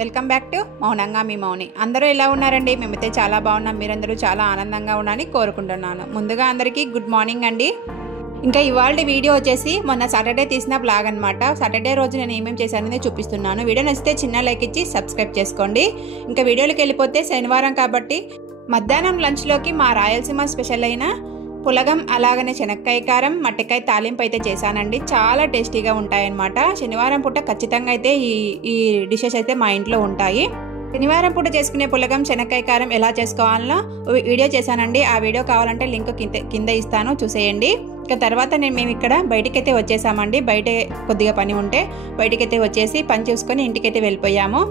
Welcome back to మౌనంగా మీ మౌని. అందరూ ఎలా ఉన్నారండి? మేమైతే చాలా బాగున్నాం. మీరందరూ చాలా ఆనందంగా ఉన్నారని కోరుకుంటున్నాను. ముందుగా అందరికీ గుడ్ మార్నింగ్ అండి. ఇంకా ఇవాళ వీడియో వచ్చేసి మొన్న సాటర్డే తీసిన బ్లాగ్ అనమాట. సాటర్డే రోజు నేను ఏమేమి చేశానని చూపిస్తున్నాను. వీడియో నచ్చితే చిన్న లైక్ ఇచ్చి సబ్స్క్రైబ్ చేసుకోండి. ఇంకా వీడియోలోకి వెళ్ళిపోతే శనివారం కాబట్టి మధ్యాహ్నం లంచ్లోకి మా రాయలసీమ స్పెషల్ అయిన పులగం అలాగనే శనక్కాయ కారం మట్టికాయ తాలింపు అయితే చేశానండి. చాలా టేస్టీగా ఉంటాయన్నమాట. శనివారం పూట ఖచ్చితంగా అయితే ఈ డిషెస్ అయితే మా ఇంట్లో ఉంటాయి. శనివారం పూట చేసుకునే పులగం శనక్కాయ కారం ఎలా చేసుకోవాలో వీడియో చేశానండి. ఆ వీడియో కావాలంటే లింక్ కింద ఇస్తాను, చూసేయండి. ఇక తర్వాత మేము ఇక్కడ బయటికైతే వచ్చేసామండి. బయట కొద్దిగా పని ఉంటే బయటికైతే వచ్చేసి పని చూసుకొని ఇంటికైతే వెళ్ళిపోయాము.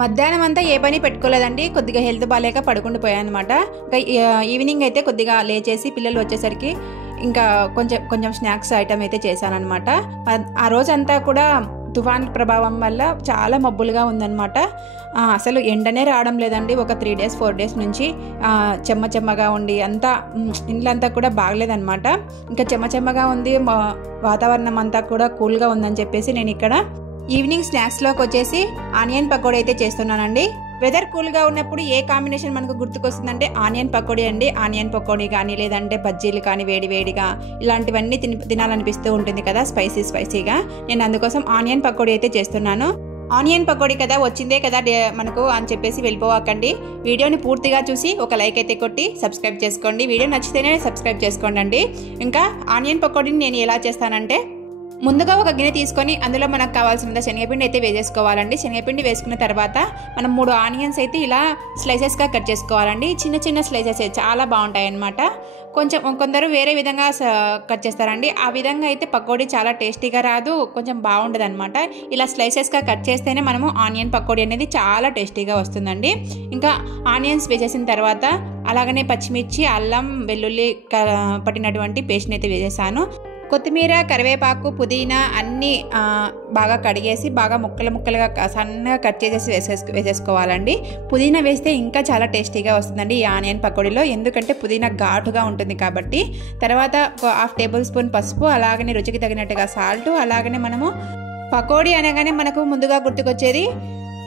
మధ్యాహ్నం అంతా ఏ పని పెట్టుకోలేదండి. కొద్దిగా హెల్త్ బాగాలేక పడుకుంటూ పోయాను అనమాట. ఇంకా ఈవినింగ్ అయితే కొద్దిగా లేచేసి పిల్లలు వచ్చేసరికి ఇంకా కొంచెం స్నాక్స్ ఐటమ్ అయితే చేశానమాట. ఆ రోజంతా కూడా తుఫాన్ ప్రభావం వల్ల చాలా మబ్బులుగా ఉందన్నమాట. అసలు ఎండనే రావడం లేదండి. ఒక 3 days 4 days నుంచి చెమ్మగా ఉండి అంతా ఇండ్లంతా కూడా బాగలేదన్నమాట. ఇంకా చెమ్మగా ఉంది, వాతావరణం అంతా కూడా కూల్గా ఉందని చెప్పేసి నేను ఇక్కడ ఈవినింగ్ స్నాక్స్లోకి వచ్చేసి ఆనియన్ పకోడీ అయితే చేస్తున్నానండి. వెదర్ కూల్గా ఉన్నప్పుడు ఏ కాంబినేషన్ మనకు గుర్తుకొస్తుందంటే ఆనియన్ పకోడీ అండి. ఆనియన్ పకోడీ కానీ లేదంటే బజ్జీలు కానీ వేడివేడిగా ఇలాంటివన్నీ తినాలనిపిస్తూ ఉంటుంది కదా, స్పైసీగా. నేను అందుకోసం ఆనియన్ పకోడీ అయితే చేస్తున్నాను. ఆనియన్ పకోడీ కదా, వచ్చిందే కదా మనకు అని చెప్పేసి వెళ్ళిపోవకండి. వీడియోని పూర్తిగా చూసి ఒక లైక్ అయితే కొట్టి సబ్స్క్రైబ్ చేసుకోండి. వీడియో నచ్చితేనే సబ్స్క్రైబ్ చేసుకోండి. ఇంకా ఆనియన్ పకోడీని నేను ఎలా చేస్తానంటే, ముందుగా ఒక గిన్నె తీసుకొని అందులో మనకు కావాల్సిన శనగపిండి అయితే వేసేసుకోవాలండి. శనగపిండి వేసుకున్న తర్వాత మనం 3 ఆనియన్స్ అయితే ఇలా స్లైసెస్గా కట్ చేసుకోవాలండి. చిన్న స్లైసెస్ చాలా బాగుంటాయి అన్నమాట. కొందరు వేరే విధంగా కట్ చేస్తారండి. ఆ విధంగా అయితే పకోడీ చాలా టేస్టీగా రాదు, కొంచెం బాగుండదు అనమాట. ఇలా స్లైసెస్గా కట్ చేస్తేనే మనము ఆనియన్ పకోడీ అనేది చాలా టేస్టీగా వస్తుందండి. ఇంకా ఆనియన్స్ వేసేసిన తర్వాత అలాగనే పచ్చిమిర్చి, అల్లం, వెల్లుల్లి పట్టినటువంటి పేస్ట్ని అయితే వేసేసాను. కొత్తిమీర, కరివేపాకు, పుదీనా అన్నీ బాగా కడిగేసి బాగా ముక్కలుగా సన్నగా కట్ చేసేసి వేసేసుకోవాలండి. పుదీనా వేస్తే ఇంకా చాలా టేస్టీగా వస్తుందండి ఈ ఆనియన్ పకోడీలో, ఎందుకంటే పుదీనా ఘాటుగా ఉంటుంది కాబట్టి. తర్వాత 1/2 tablespoon పసుపు, అలాగనే రుచికి తగినట్టుగా సాల్ట్, అలాగనే మనము పకోడీ అనగానే మనకు ముందుగా గుర్తుకొచ్చేది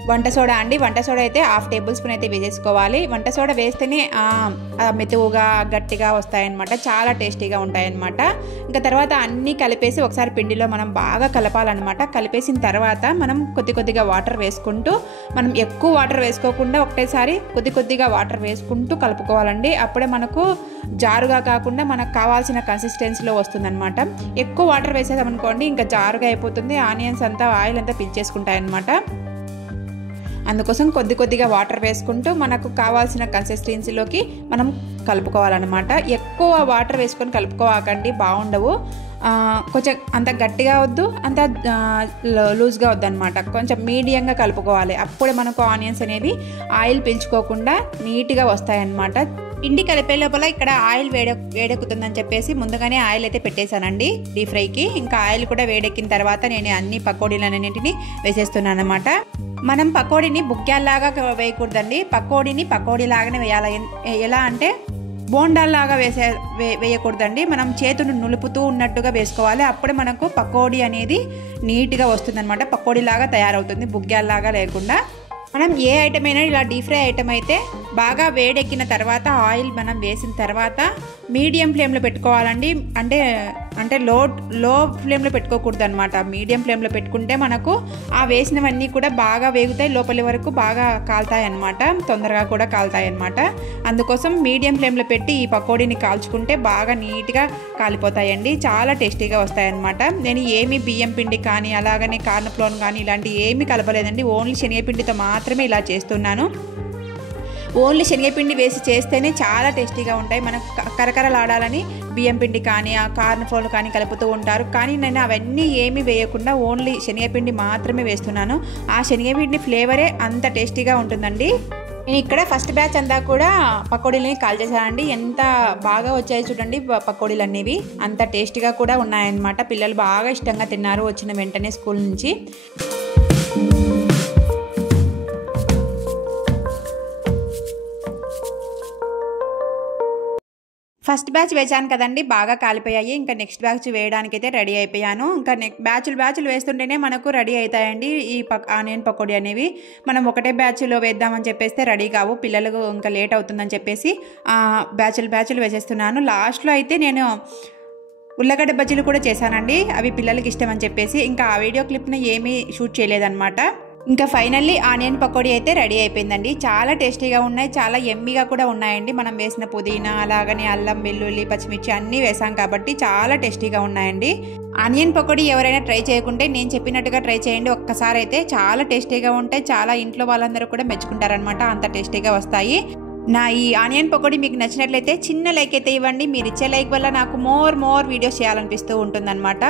వంట సోడా అండి. వంట సోడా అయితే 1/2 tablespoon అయితే వేసేసుకోవాలి. వంట సోడా వేస్తేనే మెతువుగా గట్టిగా వస్తాయన్నమాట, చాలా టేస్టీగా ఉంటాయన్నమాట. ఇంకా తర్వాత అన్నీ కలిపేసి ఒకసారి పిండిలో మనం బాగా కలపాలన్నమాట. కలిపేసిన తర్వాత మనం కొద్దిగా వాటర్ వేసుకుంటూ, మనం ఎక్కువ వాటర్ వేసుకోకుండా ఒకటేసారి కొద్దిగా వాటర్ వేసుకుంటూ కలుపుకోవాలండి. అప్పుడే మనకు జారుగా కాకుండా మనకు కావాల్సిన కన్సిస్టెన్సీలో వస్తుందన్నమాట. ఎక్కువ వాటర్ వేసేసామనుకోండి ఇంకా జారుగా అయిపోతుంది, ఆనియన్స్ అంతా ఆయిల్ అంతా పీల్చేసుకుంటాయన్నమాట. అందుకోసం కొద్దిగా వాటర్ వేసుకుంటూ మనకు కావాల్సిన కన్సిస్టెన్సీలోకి మనం కలుపుకోవాలన్నమాట. ఎక్కువ వాటర్ వేసుకొని కలుపుకోవాకండి, బాగుండవు. కొంచెం అంత గట్టిగా వద్దు, అంత లూజ్గా వద్దు అనమాట. కొంచెం మీడియంగా కలుపుకోవాలి. అప్పుడే మనకు ఆనియన్స్ అనేవి ఆయిల్ పీల్చుకోకుండా నీట్గా వస్తాయన్నమాట. పిండి కలిపే లోపల ఇక్కడ ఆయిల్ వేడెక్కుతుందని చెప్పేసి ముందుగానే ఆయిల్ అయితే పెట్టేశానండి డీప్ ఫ్రైకి. ఇంకా ఆయిల్ కూడా వేడెక్కిన తర్వాత నేను అన్ని పకోడీలన్నింటినీ వేసేస్తున్నాను అనమాట. మనం పకోడీని బుక్యాల్లాగా వేయకూడదండి. పకోడీ లాగానే వేయాలి. ఎలా అంటే బోండాల్లాగా వేయకూడదండి. మనం చేతులు నులుపుతూ ఉన్నట్టుగా వేసుకోవాలి. అప్పుడే మనకు పకోడీ అనేది నీట్గా వస్తుందన్నమాట. పకోడీ లాగా తయారవుతుంది, బుగ్గ్యాల్లాగా లేకుండా. మనం ఏ ఐటమ్ అయినా ఇలా డీప్ ఫ్రై ఐటమ్ అయితే బాగా వేడెక్కిన తర్వాత ఆయిల్ మనం వేసిన తర్వాత మీడియం ఫ్లేమ్లో పెట్టుకోవాలండి. అంటే లో ఫ్లేమ్లో పెట్టుకోకూడదు అనమాట. మీడియం ఫ్లేమ్లో పెట్టుకుంటే మనకు ఆ వేసినవన్నీ కూడా బాగా వేగుతాయి, లోపలి వరకు బాగా కాలుతాయి అన్నమాట, తొందరగా కూడా కాలుతాయి అన్నమాట. అందుకోసం మీడియం ఫ్లేమ్లో పెట్టి ఈ పకోడీని కాల్చుకుంటే బాగా నీట్గా కాలిపోతాయండి, చాలా టేస్టీగా వస్తాయన్నమాట. నేను ఏమి బియ్యం పిండి కానీ అలాగనే కార్న్ ఫ్లోర్ కానీ ఇలాంటి ఏమీ కలపలేదండి. ఓన్లీ శనగపిండితో మాత్రమే ఇలా చేస్తున్నాను. ఓన్లీ శనగపిండి వేసి చేస్తేనే చాలా టేస్టీగా ఉంటాయి. మనకు కరకరలాడాలని బియ్యం పిండి కానీ కార్న్ ఫ్లోర్ కానీ కలుపుతూ ఉంటారు, కానీ నేను అవన్నీ ఏమీ వేయకుండా ఓన్లీ శనగపిండి మాత్రమే వేస్తున్నాను. ఆ శనగపిండి ఫ్లేవరే అంత టేస్టీగా ఉంటుందండి. నేను ఇక్కడ ఫస్ట్ బ్యాచ్ అంతా కూడా పకోడీలని కాల్ చేశానండి. ఎంత బాగా వచ్చాయి చూడండి పకోడీలు అనేవి, అంత టేస్టీగా కూడా ఉన్నాయన్నమాట. పిల్లలు బాగా ఇష్టంగా తిన్నారు వచ్చిన వెంటనే స్కూల్ నుంచి. ఫస్ట్ బ్యాచ్ వేసాను కదండి, బాగా కాలిపోయాయి. ఇంకా నెక్స్ట్ బ్యాచ్ వేయడానికైతే రెడీ అయిపోయాను. ఇంకా బ్యాచ్లు వేస్తుంటేనే మనకు రెడీ అవుతాయండి ఈ ఆనియన్ పకోడీ అనేవి. మనం ఒకటే బ్యాచ్లో వేద్దామని చెప్పేస్తే రెడీ కావు, పిల్లలకు ఇంకా లేట్ అవుతుందని చెప్పేసి బ్యాచ్లు వేసేస్తున్నాను. లాస్ట్లో అయితే నేను ఉల్లగడ్డ బజ్జీలు కూడా చేశానండి, అవి పిల్లలకి ఇష్టం అని చెప్పేసి ఇంకా ఆ వీడియో క్లిప్ని ఏమీ షూట్ చేయలేదన్నమాట. ఇంకా ఫైనల్లీ ఆనియన్ పకోడీ అయితే రెడీ అయిపోయిందండి. చాలా టేస్టీగా ఉన్నాయి, చాలా ఎమ్మీగా కూడా ఉన్నాయండి. మనం వేసిన పుదీనా అలాగనే అల్లం వెల్లుల్లి పచ్చిమిర్చి అన్నీ వేసాం కాబట్టి చాలా టేస్టీగా ఉన్నాయండి. ఆనియన్ పకోడీ ఎవరైనా ట్రై చేయకుంటే నేను చెప్పినట్టుగా ట్రై చేయండి ఒక్కసారి అయితే. చాలా టేస్టీగా ఉంటాయి, చాలా ఇంట్లో వాళ్ళందరూ కూడా మెచ్చుకుంటారనమాట, అంత టేస్టీగా వస్తాయి. నా ఈ ఆనియన్ పకోడీ మీకు నచ్చినట్లయితే చిన్న లైక్ అయితే ఇవ్వండి. మీరు ఇచ్చే లైక్ వల్ల నాకు మోర్ వీడియోస్ చేయాలనిపిస్తూ ఉంటుందన్నమాట.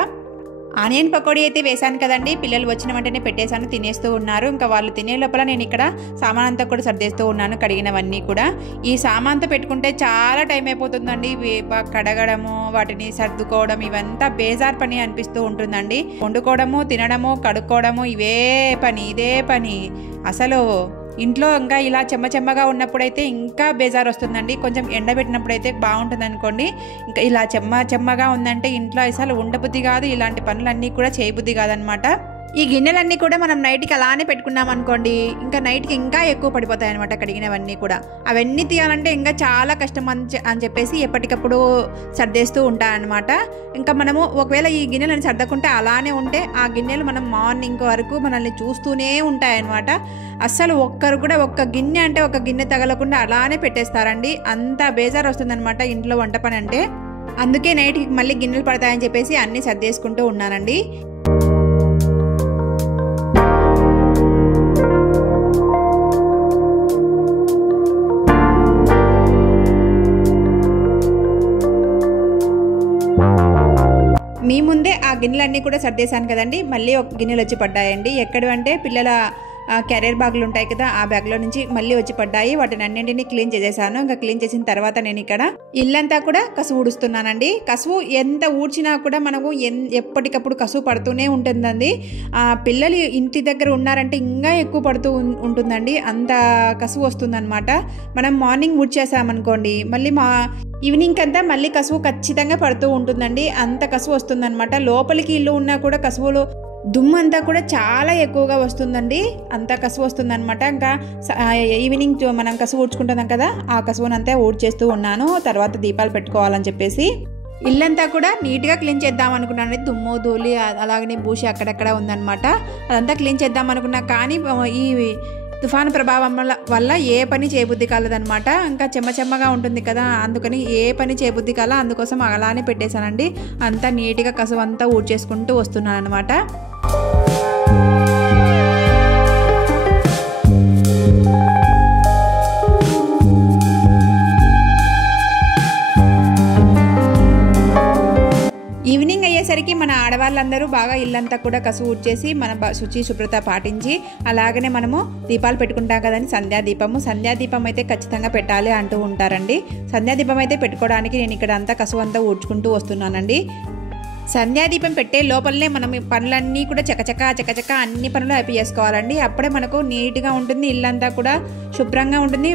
ఆనియన్ పకోడీ అయితే వేసాను కదండి, పిల్లలు వచ్చిన వెంటనే పెట్టేశాను, తినేస్తూ ఉన్నారు. ఇంకా వాళ్ళు తినే లోపల నేను ఇక్కడ సామాన్ అంతా కూడా సర్దేస్తూ ఉన్నాను, కడిగినవన్నీ కూడా. ఈ సామాన్తో పెట్టుకుంటే చాలా టైం అయిపోతుందండి, కడగడము వాటిని సర్దుకోవడం ఇవంతా బేజార్ పని అనిపిస్తూ ఉంటుందండి. వండుకోవడము తినడము కడుక్కోవడము ఇదే పని అసలు. ఇంట్లో ఇంకా ఇలా చెమ్మగా ఉన్నప్పుడైతే ఇంకా బేజారు వస్తుందండి. కొంచెం ఎండబెట్టినప్పుడైతే బాగుంటుంది అనుకోండి. ఇంకా ఇలా చెమ్మగా ఉందంటే ఇంట్లో అసలు ఉండబుద్ధి కాదు, ఇలాంటి పనులన్నీ కూడా చేయబుద్ధి కాదనమాట. ఈ గిన్నెలన్నీ కూడా మనం నైట్కి అలానే పెట్టుకున్నాం అనుకోండి, ఇంకా నైట్కి ఇంకా ఎక్కువ పడిపోతాయి అనమాట కడిగినవన్నీ కూడా. అవన్నీ తీయాలంటే ఇంకా చాలా కష్టం అని చెప్పేసి ఎప్పటికప్పుడు సర్దేస్తూ ఉంటాయన్నమాట. ఇంకా మనము ఒకవేళ ఈ గిన్నెలను సర్దకుంటే అలానే ఉంటే ఆ గిన్నెలు మనం మార్నింగ్ వరకు మనల్ని చూస్తూనే ఉంటాయన్నమాట. అస్సలు ఒక్కరు కూడా ఒక్క గిన్నె తగలకుండా అలానే పెట్టేస్తారండి, అంత బేజారు వస్తుందన్నమాట ఇంట్లో వంట పని అంటే. అందుకే నైట్కి మళ్ళీ గిన్నెలు పడతాయని చెప్పేసి అన్నీ సర్దేసుకుంటూ ఉన్నానండి. మీ ముందే ఆ గిన్నెలన్నీ కూడా సర్దేశాను కదండి, మళ్ళీ ఒక గిన్నెలు వచ్చి పడ్డాయండి. ఎక్కడంటే పిల్లల క్యారియర్ బ్యాగులు ఉంటాయి కదా, ఆ బ్యాగ్లో నుంచి మళ్ళీ వచ్చి పడ్డాయి. వాటిని అన్నింటినీ క్లీన్ చేసేసాను. ఇంకా క్లీన్ చేసిన తర్వాత నేను ఇక్కడ ఇల్లంతా కూడా కసువు ఊడుస్తున్నానండి. కసువు ఎంత ఊడ్చినా కూడా మనకు ఎప్పటికప్పుడు కసువు పడుతూనే ఉంటుందండి. పిల్లలు ఇంటి దగ్గర ఉన్నారంటే ఇంకా ఎక్కువ పడుతూ ఉంటుందండి, అంత కసువు వస్తుందన్నమాట. మనం మార్నింగ్ ఊడ్చేసామనుకోండి, మళ్ళీ ఈవినింగ్ అంతా మళ్ళీ కసువు ఖచ్చితంగా పడుతూ ఉంటుందండి, అంత కసువు వస్తుందన్నమాట. లోపలికి ఇల్లు ఉన్నా కూడా కసువులు దుమ్ము అంతా కూడా చాలా ఎక్కువగా వస్తుందండి, అంత కసువు వస్తుందన్నమాట. ఇంకా ఈవినింగ్ మనం కసువు ఊడ్చుకుంటున్నాం కదా, ఆ కసువునంతా ఊడ్చేస్తూ ఉన్నాను. తర్వాత దీపాలు పెట్టుకోవాలని చెప్పేసి ఇల్లంతా కూడా నీట్గా క్లీన్ చేద్దాం అనుకున్నాను. దుమ్ము ధూళి అలాగనే బూసి అక్కడక్కడ ఉందన్నమాట, అదంతా క్లీన్ చేద్దాం అనుకున్నా. కానీ ఈ తుఫాను ప్రభావం వల్ల ఏ పని చేయబుద్ధి కాలేదనమాట. ఇంకా చెమ్మగా ఉంటుంది కదా, అందుకని ఏ పని చేయబుద్ధి కాల, అందుకోసం అలానే పెట్టేశానండి. అంతా నీట్గా కసువు అంతా ఊడ్చేసుకుంటూ వస్తున్నాను అనమాట. ఈవినింగ్ అయ్యేసరికి మన ఆడవాళ్ళందరూ బాగా ఇల్లంతా కూడా కసువు ఊడ్చేసి మన శుభ్రత పాటించి అలాగనే మనము దీపాలు పెట్టుకుంటాం కదండి, సంధ్యాదీపం అయితే ఖచ్చితంగా పెట్టాలి అంటూ ఉంటారండి. సంధ్యాదీపం అయితే పెట్టుకోవడానికి నేను ఇక్కడ అంతా కసువు అంతా ఊడ్చుకుంటూ వస్తున్నానండి. సంధ్యాదీపం పెట్టే లోపలనే మనం పనులన్నీ కూడా చకచక అన్ని పనులు అయిపోయి చేసుకోవాలండి. అప్పుడే మనకు నీట్గా ఉంటుంది, ఇల్లంతా కూడా శుభ్రంగా ఉంటుంది.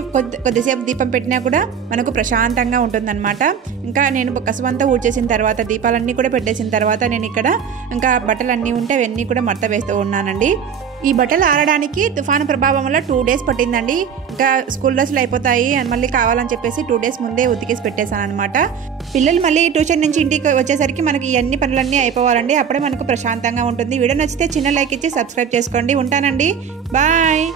కొద్దిసేపు దీపం పెట్టినా కూడా మనకు ప్రశాంతంగా ఉంటుందన్నమాట. ఇంకా నేను కసువంతా ఊడ్చేసిన తర్వాత దీపాలన్నీ కూడా పెట్టేసిన తర్వాత నేను ఇక్కడ ఇంకా బట్టలన్నీ ఉంటే అవన్నీ కూడా మడత వేస్తూ ఉన్నానండి. ఈ బట్టలు ఆరడానికి తుఫాను ప్రభావం వల్ల 2 days పట్టిందండి. ఇంకా స్కూల్ డ్రెస్సులు అయిపోతాయి అని మళ్ళీ కావాలని చెప్పేసి 2 days ముందే ఉతికేసి పెట్టేశాను అనమాట. పిల్లలు మళ్ళీ ట్యూషన్ నుంచి ఇంటికి వచ్చేసరికి మనకి ఇవన్నీ పనులన్నీ అయిపోవాలండి, అప్పుడే మనకు ప్రశాంతంగా ఉంటుంది. వీడియో నచ్చితే చిన్న లైక్ ఇచ్చి సబ్స్క్రైబ్ చేసుకోండి. ఉంటానండి, బాయ్.